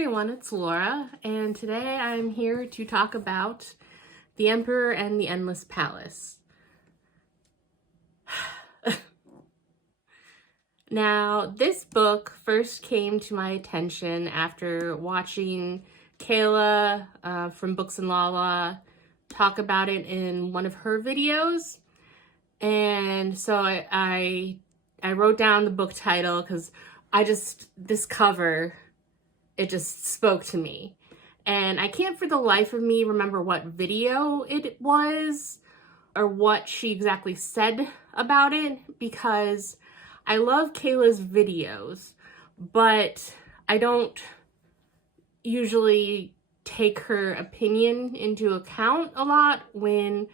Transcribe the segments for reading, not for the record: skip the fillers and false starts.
everyone, it's Laura, and today I'm here to talk about The Emperor and the Endless Palace. Now, this book first came to my attention after watching Kayla from Books and Lala talk about it in one of her videos. And so I wrote down the book title because this cover, it just spoke to me. And I can't for the life of me remember what video it was or what she exactly said about it, because I love Kayla's videos, but I don't usually take her opinion into account a lot when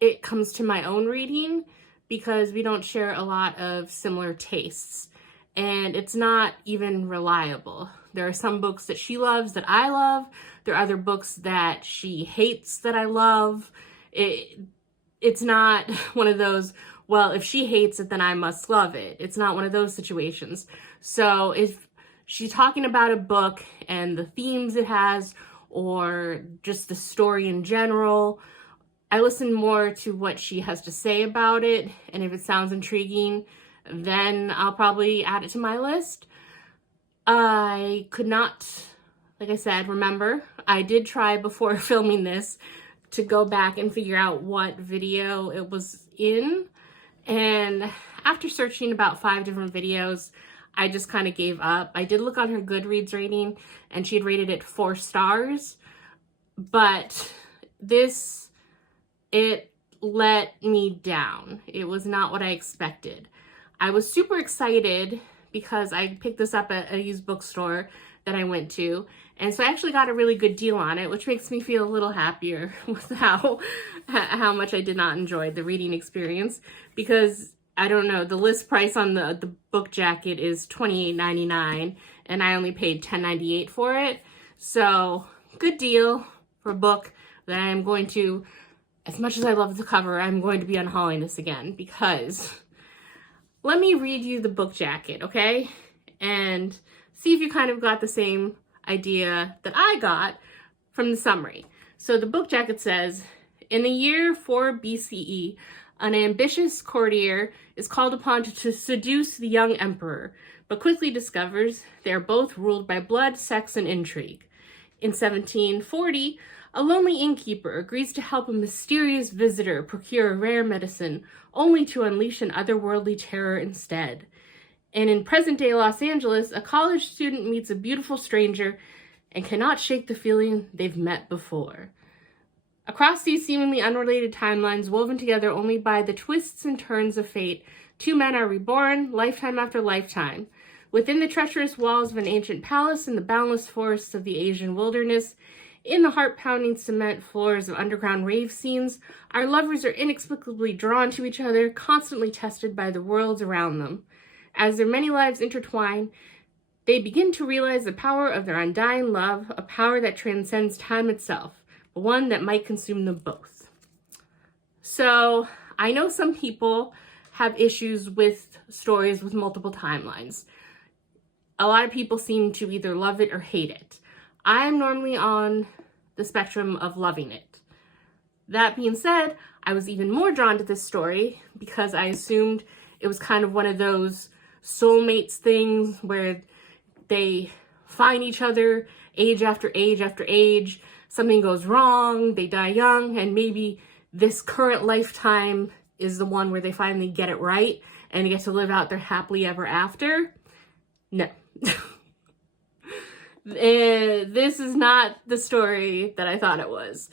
it comes to my own reading, because we don't share a lot of similar tastes, and it's not even reliable. There are some books that she loves that I love. There are other books that she hates that I love. It's not one of those, well, if she hates it, then I must love it. It's not one of those situations. So if she's talking about a book and the themes it has, or just the story in general, I listen more to what she has to say about it, and if it sounds intriguing, then I'll probably add it to my list. I could not, like I said, remember. I did try before filming this to go back and figure out what video it was in, and after searching about 5 different videos, I just kind of gave up. I did look on her Goodreads rating, and she had rated it 4 stars, but it let me down. It was not what I expected. I was super excited because I picked this up at a used bookstore that I went to, and so I actually got a really good deal on it, which makes me feel a little happier with how much I did not enjoy the reading experience, because I don't know, the list price on the book jacket is $28.99 and I only paid $10.98 for it. So good deal for a book that I'm going to, as much as I love the cover, I'm going to be unhauling this again, because let me read you the book jacket, okay? And see if you kind of got the same idea that I got from the summary. So the book jacket says, in the year 4 BCE, an ambitious courtier is called upon to seduce the young emperor, but quickly discovers they are both ruled by blood, sex, and intrigue. In 1740, a lonely innkeeper agrees to help a mysterious visitor procure a rare medicine, only to unleash an otherworldly terror instead. And in present-day Los Angeles, a college student meets a beautiful stranger and cannot shake the feeling they've met before. Across these seemingly unrelated timelines, woven together only by the twists and turns of fate, 2 men are reborn, lifetime after lifetime. Within the treacherous walls of an ancient palace in the boundless forests of the Asian wilderness, in the heart-pounding cement floors of underground rave scenes, our lovers are inexplicably drawn to each other, constantly tested by the worlds around them. As their many lives intertwine, they begin to realize the power of their undying love, a power that transcends time itself, but one that might consume them both. So, I know some people have issues with stories with multiple timelines. A lot of people seem to either love it or hate it. I am normally on the spectrum of loving it. That being said, I was even more drawn to this story because I assumed it was kind of one of those soulmates things where they find each other age after age after age, something goes wrong, they die young, and maybe this current lifetime is the one where they finally get it right and get to live out their happily ever after. No. This is not the story that I thought it was,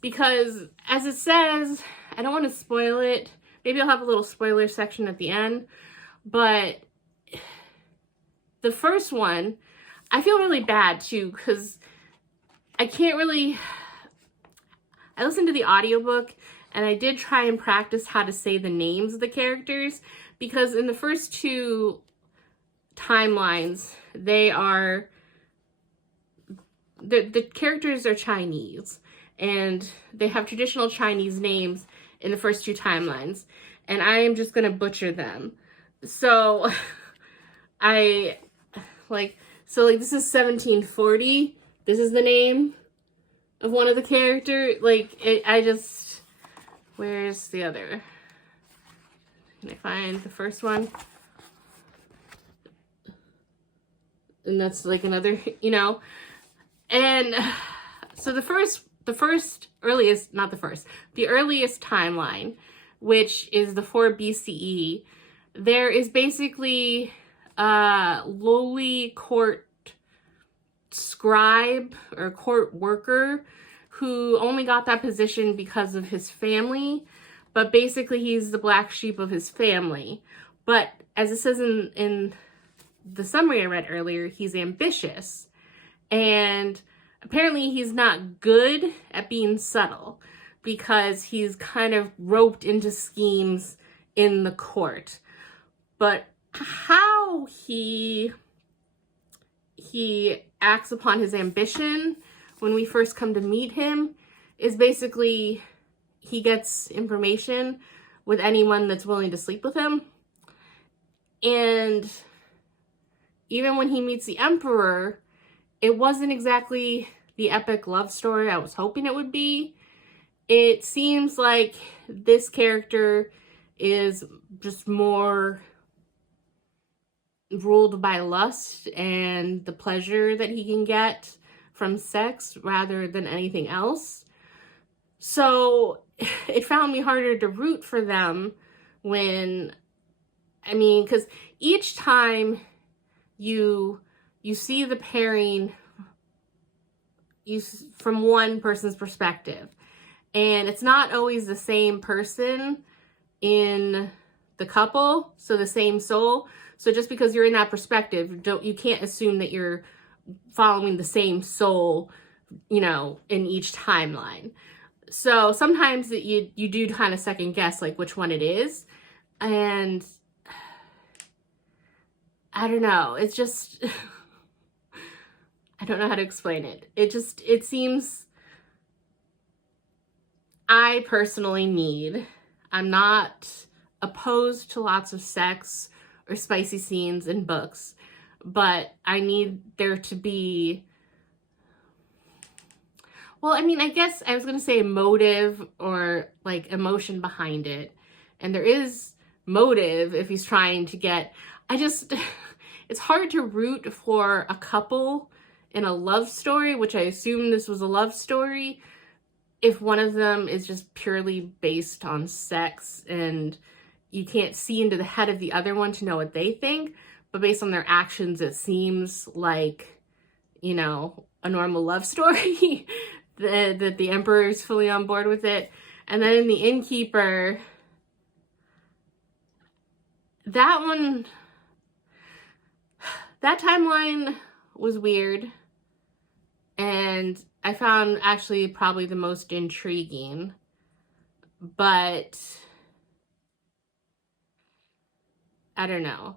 because as it says, I don't want to spoil it. Maybe I'll have a little spoiler section at the end, but the first one, I feel really bad too, because I listened to the audiobook and I did try and practice how to say the names of the characters, because in the first 2 timelines, the characters are Chinese, and they have traditional Chinese names in the first 2 timelines, and I am just gonna butcher them. So I So like this is 1740. This is the name of one of the characters. Like where's the other? Can I find the first one? And that's like another, you know. And so the earliest timeline, which is the 4 BCE, there is basically a lowly court scribe or court worker who only got that position because of his family, but basically he's the black sheep of his family. But as it says in the summary I read earlier, he's ambitious, and apparently he's not good at being subtle because he's kind of roped into schemes in the court. But how he acts upon his ambition when we first come to meet him is basically he gets information with anyone that's willing to sleep with him. And even when he meets the emperor, it wasn't exactly the epic love story I was hoping it would be. It seems like this character is just more ruled by lust and the pleasure that he can get from sex rather than anything else. So it found me harder to root for them because each time you see the pairing from one person's perspective, and it's not always the same person in the couple, so the same soul. So just because you're in that perspective, you can't assume that you're following the same soul, in each timeline. So sometimes you do kind of second guess like which one it is, and I don't know. It's just I don't know how to explain it. It seems I'm not opposed to lots of sex or spicy scenes in books, but I need there to be, I guess I was going to say motive or like emotion behind it. And there is motive if he's trying to get, it's hard to root for a couple in a love story, which I assume this was a love story, if one of them is just purely based on sex and you can't see into the head of the other one to know what they think, but based on their actions, it seems like, a normal love story, that the emperor is fully on board with it. And then in the innkeeper, that timeline was weird, and I found actually probably the most intriguing, but I don't know.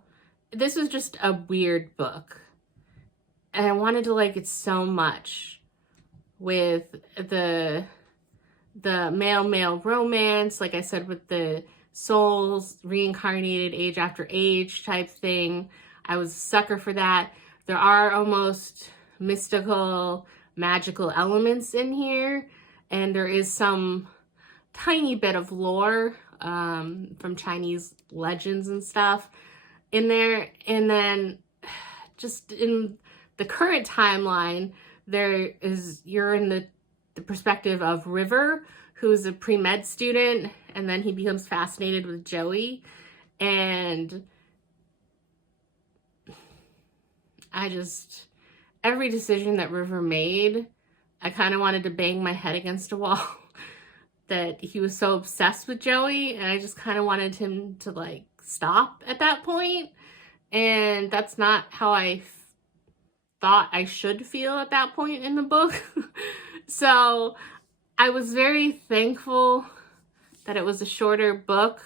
This was just a weird book, and I wanted to like it so much with the male romance, like I said, with the souls reincarnated age after age type thing. I was a sucker for that. There are almost mystical, magical elements in here, and there is some tiny bit of lore from Chinese legends and stuff in there. And then just in the current timeline, you're in the perspective of River, who's a pre-med student, and then he becomes fascinated with Joey. And every decision that River made, I kind of wanted to bang my head against a wall that he was so obsessed with Joey, and I just kind of wanted him to like stop at that point. And that's not how I thought I should feel at that point in the book. So I was very thankful that it was a shorter book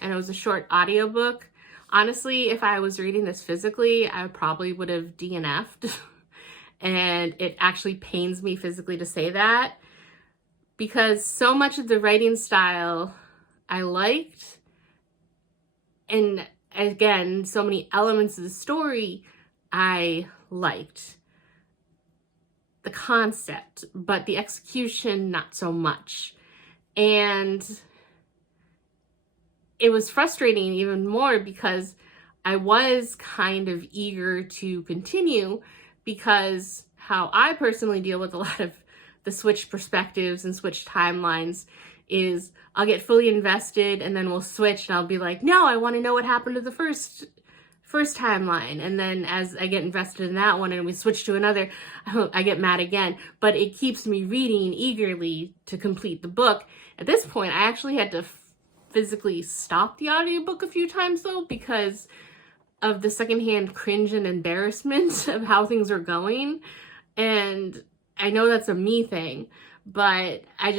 and it was a short audiobook. Honestly, if I was reading this physically, I probably would have DNF'd. And it actually pains me physically to say that, because so much of the writing style I liked, and again, so many elements of the story I liked the concept, but the execution, not so much. And it was frustrating even more because I was kind of eager to continue, because how I personally deal with a lot of the switched perspectives and switched timelines is I'll get fully invested and then we'll switch and I'll be like, no, I want to know what happened to the first timeline. And then as I get invested in that one and we switch to another, I get mad again. But it keeps me reading eagerly to complete the book. At this point, I actually had to physically stop the audiobook a few times though, because of the secondhand cringe and embarrassment of how things are going. And I know that's a me thing, but I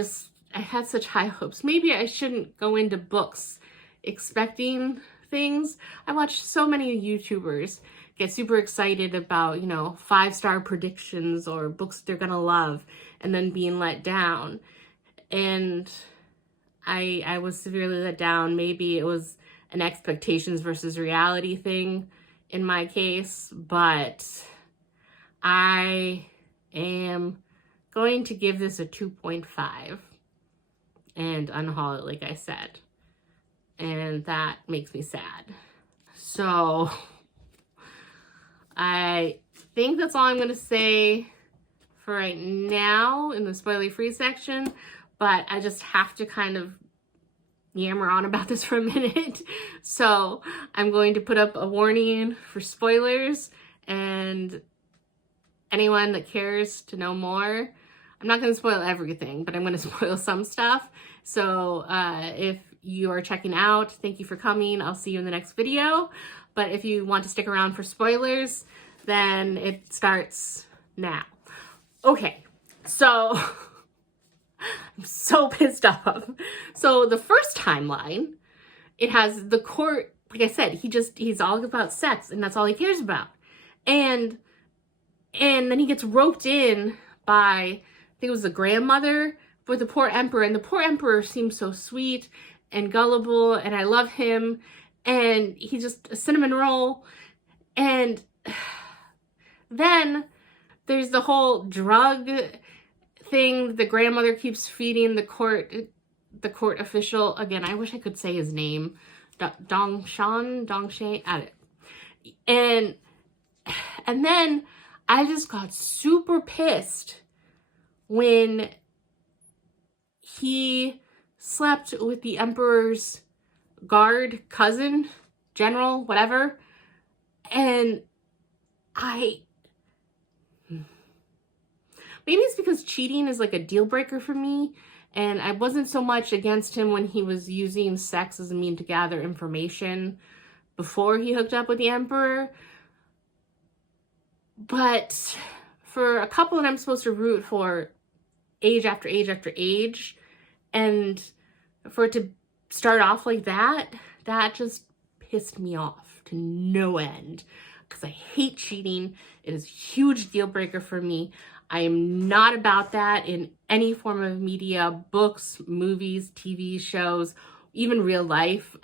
had such high hopes. Maybe I shouldn't go into books expecting things. I watch so many YouTubers get super excited about, 5-star predictions or books they're gonna love and then being let down. And I was severely let down. Maybe it was an expectations versus reality thing in my case, but I am going to give this a 2.5 and unhaul it, like I said. And that makes me sad. So I think that's all I'm going to say for right now in the spoiler-free section, but I just have to kind of yammer on about this for a minute. So I'm going to put up a warning for spoilers, and anyone that cares to know more, I'm not going to spoil everything, but I'm going to spoil some stuff. So if you are checking out, thank you for coming. I'll see you in the next video. But if you want to stick around for spoilers, then it starts now. Okay, so I'm so pissed off. So the first timeline, it has the court, like I said, he's all about sex and that's all he cares about. And then he gets roped in by, I think it was the grandmother with the poor emperor, and the poor emperor seems so sweet and gullible, and I love him, and he's just a cinnamon roll. And then there's the whole drug thing the grandmother keeps feeding the court official. Again, I wish I could say his name. Dongshan, I don't. And then I just got super pissed when he slept with the emperor's guard, cousin, general, whatever. And maybe it's because cheating is like a deal breaker for me, and I wasn't so much against him when he was using sex as a mean to gather information before he hooked up with the emperor. But for a couple that I'm supposed to root for age after age after age, and for it to start off like that just pissed me off to no end, because I hate cheating. It is a huge deal breaker for me. I am not about that in any form of media, books, movies, TV shows, even real life.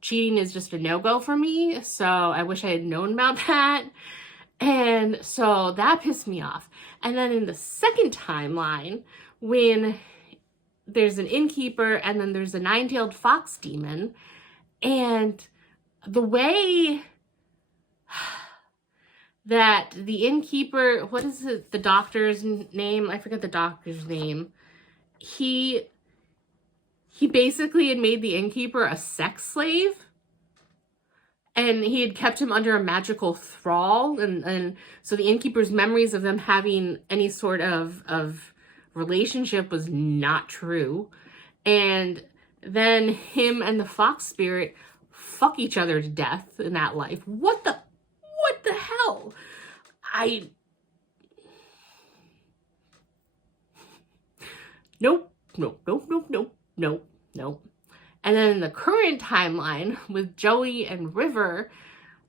Cheating is just a no-go for me. So I wish I had known about that. And so that pissed me off. And then in the second timeline, when there's an innkeeper and then there's a 9-tailed fox demon, and the way that the innkeeper, what is it, the doctor's name? I forget the doctor's name. He basically had made the innkeeper a sex slave, and he had kept him under a magical thrall, and so the innkeeper's memories of them having any sort of relationship was not true. And then him and the fox spirit fuck each other to death in that life. What the hell? Nope. And then in the current timeline with Joey and River,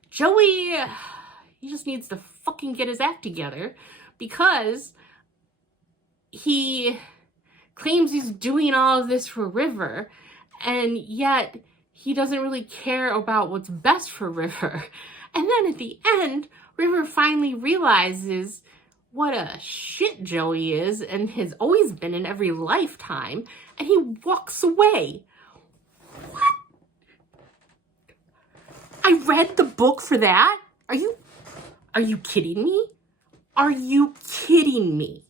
Joey, he just needs to fucking get his act together, because he claims he's doing all of this for River, and yet he doesn't really care about what's best for River. And then at the end, River finally realizes what a shit Joey is and has always been in every lifetime, and he walks away. What? I read the book for that? Are you kidding me? Are you kidding me?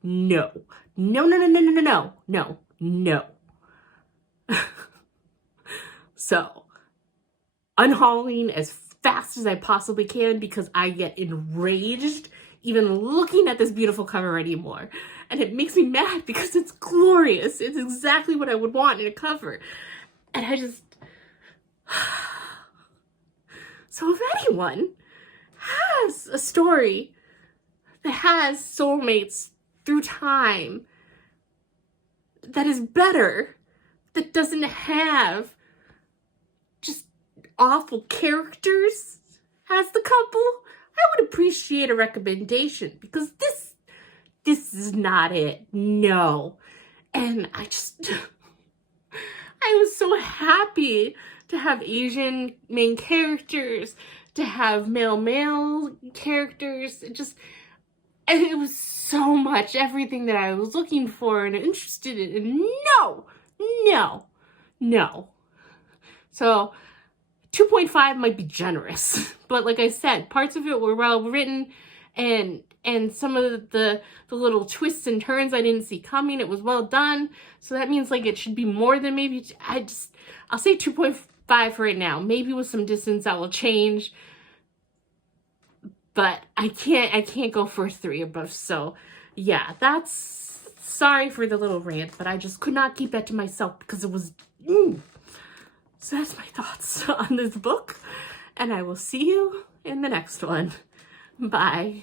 No. No, no, no, no, no, no, no, no. So, unhauling as fast as I possibly can because I get enraged even looking at this beautiful cover anymore. And it makes me mad because it's glorious. It's exactly what I would want in a cover. And I just... So if anyone has a story that has soulmates through time that is better, that doesn't have just awful characters as the couple, I would appreciate a recommendation because this is not it. No. And I was so happy to have Asian main characters, to have male characters. It was so much, everything that I was looking for and interested in. And no. So 2.5 might be generous, but like I said, parts of it were well written, and some of the little twists and turns I didn't see coming. It was well done, so that means like it should be more than maybe. I'll say 2.5 for right now. Maybe with some distance that will change, but I can't go for 3 above. So yeah, sorry for the little rant, but I just could not keep that to myself because it was. So that's my thoughts on this book, and I will see you in the next one. Bye.